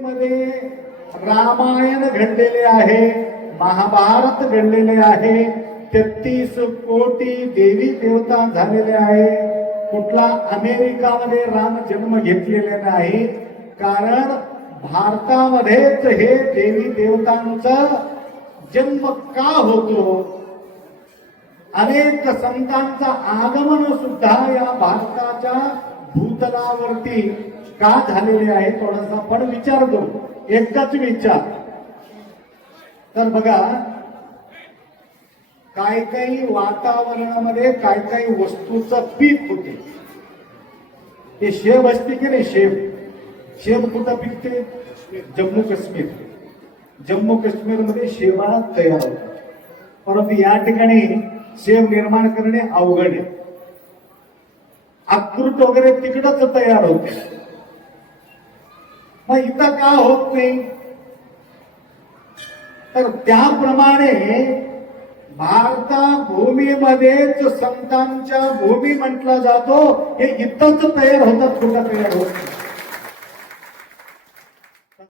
मध्ये रामायण घडलेले आहे, महाभारत घडलेले आहे, 33 कोटी देवी देवता झालेले आहे. कुठला अमेरिकामध्ये राम जन्म घेतलेला नाही, कारण भारतामध्येच हे देवी देवतांचा जन्म का होतो. अनेक संतांचा आगमन सुद्धा या भारताच्या भूतलावरती का झालेले आहे, थोडासा आपण विचार करू. एकच विचार तर बघा, काय काही वातावरणामध्ये काय काही वस्तूचं पीक होते. हे शेब असते की नाही, शेब कुठं पिकते? जम्मू काश्मीर. जम्मू काश्मीरमध्ये शेबा तयार होतात, परंतु या ठिकाणी शेब निर्माण करणे अवघड आहे. अक्रूट वगैरे तिकडच तयार होते, मग इथं का होत नाही? तर त्याप्रमाणे भारता भूमीमध्येच संतांच्या भूमी म्हटला जातो. हे इथंच तयार होतात, कुठं तयार होत नाही.